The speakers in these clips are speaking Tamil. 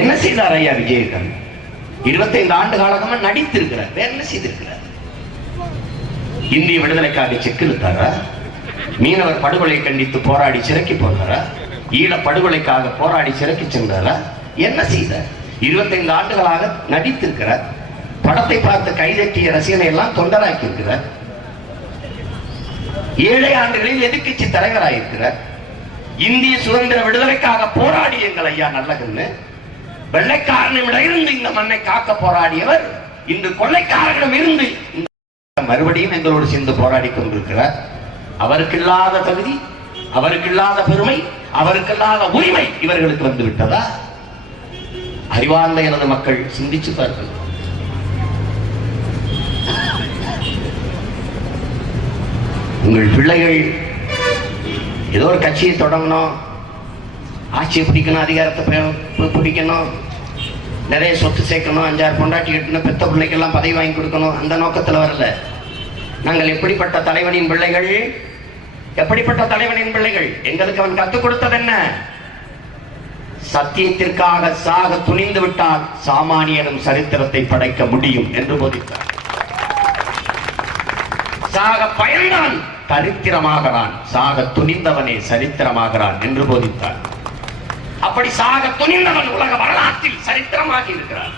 என்ன செய்தார் ஐயா விஜயகாந்த் இருபத்தைந்து ஆண்டு காலமா நடித்திருக்கிறார். வேற என்ன செய்திருக்கிறார்? இந்திய விடுதலைக்காக செக்கிழுத்தாரா மீனவர் படுகொலை கண்டித்து போராடி சிறக்கி போனாரா? ஈழ படுகொலைக்காக போராடி சிறக்கி சென்றாரா? என்ன செய்தார்? இருபத்தைந்து ஆண்டுகளாக நடித்திருக்கிறார். படத்தை பார்த்து கைதட்டிய ரசிகனை எல்லாம் தொண்டராக்கி இருக்கிறார் ஏழை ஆண்டுகளில் எதிர்க்கட்சி தலைவராயிருக்கிறார். இந்திய சுதந்திர விடுதலைக்காக போராடி எங்கள் ஐயா நல்லகன்னு வெள்ளைக்காரனிடம் இருந்து இந்த மண்ணை காக்க போராடியவர். இன்று கொள்ளைக்காரனிடம் இருந்து மறுபடியும் எங்களோடு சேர்ந்து போராடி கொண்டிருக்கிறார். அவருக்கு இல்லாத தகுதி அவருக்கு இல்லாத பெருமை அவருக்கு இல்லாத உரிமை இவர்களுக்கு வந்து விட்டதா? அறிவார்ந்த எனது மக்கள் சிந்திச்சு பார்க்கணும். உங்கள் பிள்ளைகள் ஏதோ ஒரு கட்சியை தொடங்கணும். ஆட்சியை பிடிக்கணும் அதிகாரத்தை பிடிக்கணும் நிறைய சொத்து சேர்க்கணும் அஞ்சாறு பொண்டாட்டி கட்டணும் பெத்த பிள்ளைக்கெல்லாம் பதவி வாங்கி கொடுக்கணும் அந்த நோக்கத்தில் வரல. நாங்கள் எப்படிப்பட்ட தலைவனின் பிள்ளைகள்? எப்படிப்பட்ட தலைவனின் பிள்ளைகள்? எங்களுக்கு அவன் கற்றுக் கொடுத்தது என்ன? சத்தியத்திற்காக சாக துணிந்து விட்டால் சாமானியனும் சரித்திரத்தை படைக்க முடியும் என்று போதித்தார். சாக பயந்தான் சரித்திரமாகிறான் சாக துணிந்தவனே சரித்திரமாகிறான் என்று போதித்தார். அப்படி சாக துணிந்தவன் உலக வரலாற்றில் சரித்திரமாகி இருக்கிறார்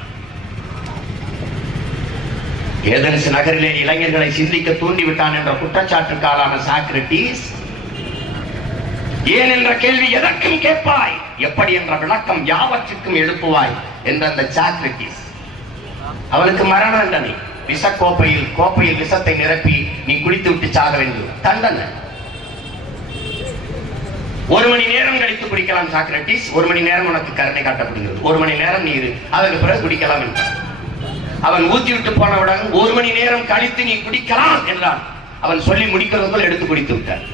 ஏதென்ஸ் நகரிலே இளைஞர்களை சிந்திக்க தூண்டிவிட்டான் என்ற குற்றச்சாட்டுக்காலான சாக்ரட்டிஸ் ஏன் என்ற கேள்வி எதற்கும் கேட்பாய்? எப்படி என்ற விளக்கம் யாவற்றுக்கும் எழுப்புவாய்? என்ற அந்த சாக்ரட்டிஸ் அவனுக்கு மரண தண்டனை. விஷ கோப்பையில் கோப்பையில் விஷத்தை நிரப்பி நீ குடித்து விட்டு சாக வேண்டும். தண்டனை. ஒரு மணி நேரம் கழித்து குடிக்கலாம் சாக்ரட்டிஸ். ஒரு மணி நேரம் உனக்கு கருணை காட்டப்படுகிறது. ஒரு மணி நேரம் நீர் அதற்கு பிறகு குடிக்கலாம் என்றான். அவன் ஊத்தி விட்டு போனவுடன் ஒரு மணி நேரம் கழித்து நீ குடிக்கலாம் என்றான். அவன் சொல்லி முடிக்கிறதுக்குள் எடுத்து குடித்து விட்டான்.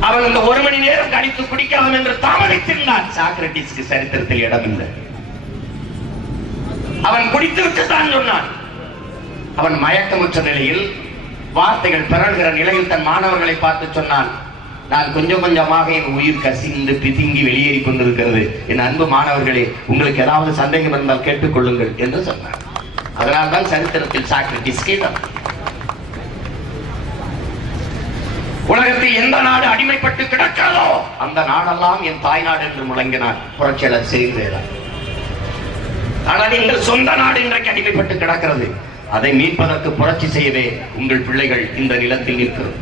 அவன் இந்த ஒரு மணி நேரம் கழித்து குடிக்கலாம் என்று தாமதித்திருந்தான். சாக்ரட்டிஸ்க்கு சரித்திரத்தில் இடம் இல்லை. அவன் குடித்து விட்டு தான் சொன்னான். அவன் மயக்கமுற்ற நிலையில் வார்த்தைகள் பிறழ்கிற நிலையில் தன் மாணவர்களை பார்த்து சொன்னான் நான் கொஞ்சம் கொஞ்சமாக என் உயிர் கசிந்து பிதுங்கி வெளியேறி கொண்டிருக்கிறது. என் அன்பு மாணவர்களே உங்களுக்கு ஏதாவது சந்தேகம் இருந்தால் கேட்டுக்கொள்ளுங்கள் என்று சொன்னார். அதனால் தான் சரித்திரத்தில் சாக்ரட்டிஸ் கேட்டான் உலகத்தில் எந்த நாடு அடிமைப்பட்டு கிடக்கிறதோ அந்த நாடெல்லாம் என் தாய்நாடு என்று முழங்கினார் புரட்சியாளர் செய்கிறேன் ஆனால் இன்று சொந்த நாடு இன்றைக்கு அடிமைப்பட்டு கிடக்கிறது. அதை மீட்பதற்கு புரட்சி செய்யவே உங்கள் பிள்ளைகள் இந்த நிலத்தில் நிற்கிறது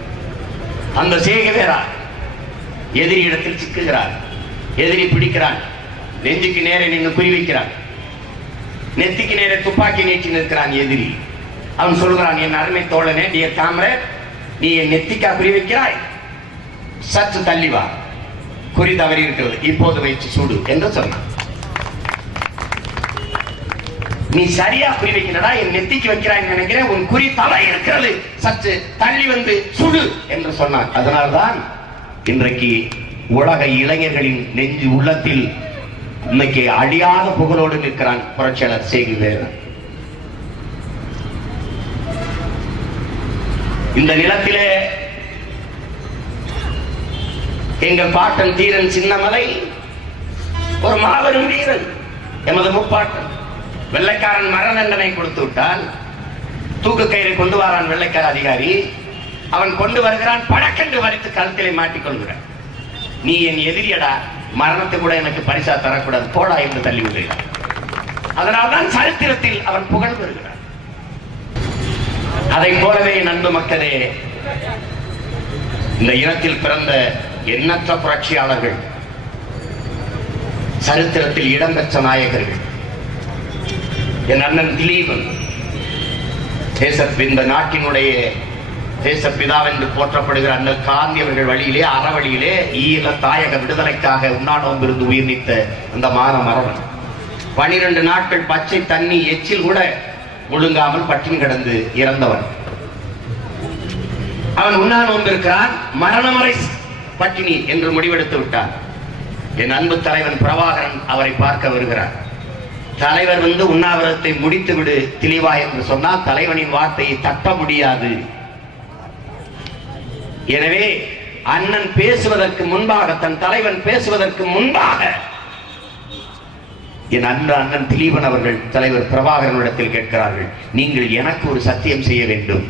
அந்த சேகவேரா எதிரி இடத்தில் சிக்குகிறார். எதிரி பிடிக்கிறான். நெஞ்சுக்கு நேரே நின்று குறிவைக்கிறான் நெத்திக்கு நேரே துப்பாக்கி நீட்டி நிற்கிறான் எதிரி. அவன் சொல்கிறான் என் அருமை தோழனே நீ தாமரை நீ என் நெத்திக்கா குறிவைக்கிறாய் சற்று தள்ளி வா. குறி தவறி இருக்கிறது. இப்போது வைத்து சூடு என்று சொன்னான். நீ சரியா குறி வைக்கிறடா என் நெத்திக்கு வைக்கிறாய் நினைக்கிறேன். உன் குறி தலை இருக்கிறது. சற்று தள்ளி வந்து சுடு என்று சொன்னார் அதனால்தான் இன்றைக்கு உலக இளைஞர்களின் நெஞ்சு உள்ளத்தில் இன்னைக்கு அழியாத புகழோடு நிற்கிறான் புரட்சியாளர் சேகுவேர் இந்த நிலத்திலே எங்கள் பாட்டன் தீரன் சின்னமலை ஒரு மாபெரும் வீரன் எமது முப்பாட்டன். வெள்ளைக்காரன் மரண தண்டனை கொடுத்து விட்டால் தூக்கு கயிறை கொண்டு வரான் வெள்ளைக்கார அதிகாரி. அவன் கொண்டு வருகிறான் படக்கென்று வரித்து கழுத்திலே மாட்டிக்கொள்கிறான் நீ என் எதிரியடா மரணத்தை கூட எனக்கு பரிசா தரக்கூடாது போடா என்று தள்ளி விடுகிறான். அதனால்தான் சரித்திரத்தில் அவன் புகழ் பெறுகிறான். அதை போலவே நண்பு மக்களே இந்த இனத்தில் பிறந்த எண்ணற்ற புரட்சியாளர்கள் சரித்திரத்தில் இடம்பெற்ற நாயகர்கள் என் அண்ணன் திலீபன் தேச இந்த நாட்டினுடைய தேசப்பிதாவென்று போற்றப்படுகிற அண்ணல் காந்தி அவர்கள் வழியிலே அறவழியிலே ஈழ தாயக விடுதலைக்காக உண்ணாநோம்பு இருந்து உயிர் நீத்த அந்த மான மரவன் பனிரெண்டு நாட்கள் பச்சை தண்ணி எச்சில் கூட முழுங்காமல் பட்டினி கிடந்து இறந்தவன். அவன் உண்ணா நோம்பிருக்கிறான் வரை பட்டினி என்று முடிவெடுத்து விட்டான். என் அன்பு தலைவன் பிரபாகரன் அவரை பார்க்க வருகிறார். தலைவர் வந்து உண்ணாவிரதத்தை முடித்து விடு தெளிவா என்று சொன்னால் தலைவனின் வார்த்தையை தட்ட முடியாது. எனவே அண்ணன் பேசுவதற்கு முன்பாக தன் தலைவன் பேசுவதற்கு முன்பாக என் அன்பு அண்ணன் திலீபன் அவர்கள் தலைவர் பிரபாகரனிடத்தில் கேட்கிறார்கள் நீங்கள் எனக்கு ஒரு சத்தியம் செய்ய வேண்டும்.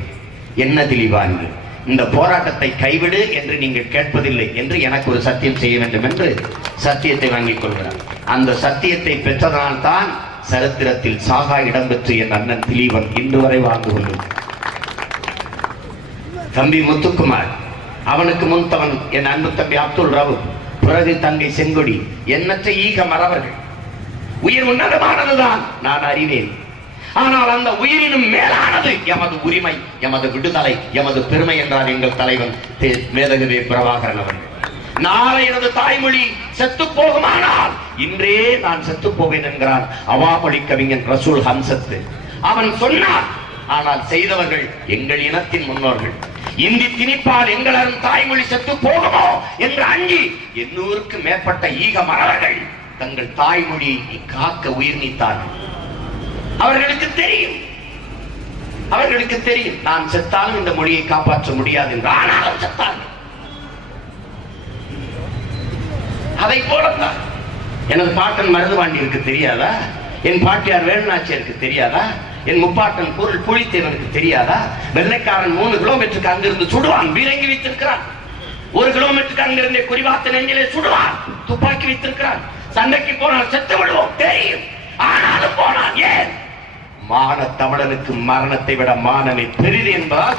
என்ன திலீபா என்று இந்த போராட்டத்தை கைவிடு என்று நீங்கள் கேட்பதில்லை என்று எனக்கு ஒரு சத்தியம் செய்ய வேண்டும் என்று சத்தியத்தை வாங்கிக் கொள்கிறார். அந்த சத்தியத்தை பெற்றதனால் தான் சரித்திரத்தில் சாகா இடம்பெற்று என் அண்ணன் திலீபன் இன்று வரை வாழ்ந்து கொள்ளும். தம்பி முத்துக்குமார் அவனுக்கு முன்தவன் என் அன்பு தம்பி அப்துல் ரவு பிறகு தங்கை செங்கொடி எண்ணற்ற ஈக மறவர்கள். உயிர் உன்னதமானதுதான் நான் அறிவேன். ஆனால் அந்த உயிரினும் மேலானது எமது உரிமை எமது விடுதலை எமது பெருமை என்றார் எங்கள் தலைவன் தே- மேதகுவே பிரபாகரன் அவர்கள். நாளை எனது தாய்மொழி செத்து போகுமானால் இன்றே நான் செத்து போவேன் என்கிறான் அவாமொழி கவிஞன் ரசூல் ஹம்சத்து. அவன் சொன்னான் ஆனால் செய்தவர்கள் எங்கள் இனத்தின் முன்னோர்கள். இந்தி திணிப்பால் எங்களது தாய்மொழி செத்து போகுமோ? என்று அஞ்சி எண்ணூறுக்கு மேற்பட்ட ஈக மறவர்கள் தங்கள் தாய்மொழியை காக்க உயிர் நீத்தார்கள். அவர்களுக்கு தெரியும். அவர்களுக்கு தெரியும். நான் செத்தாலும் இந்த மொழியை காப்பாற்ற முடியாது என்று. ஆனாலும் செத்தார்கள் அதை போலத்தான். எனது பாட்டன் மருதுபாண்டியருக்கு தெரியாதா? என் பாட்டியார் வேலுநாச்சியருக்கு தெரியாதா? என் முப்பாட்டன் பொருள் புலித்தேவனுக்கு தெரியாதா? வெள்ளைக்காரன் மூணு கிலோமீட்டருக்கு அங்கிருந்து சுடுவான் பீரங்கி வைத்திருக்கிறான். ஒரு கிலோமீட்டருக்கு அங்கிருந்தே குறிவாத்த நெஞ்சிலே சுடுவான் துப்பாக்கி வைத்திருக்கிறான். சண்டைக்கு போனால் செத்து விடுவோம் தெரியும். ஆனாலும் போனான் ஏன்? மான தமிழனுக்கு மரணத்தை விட மானமே பெரிது என்பார்.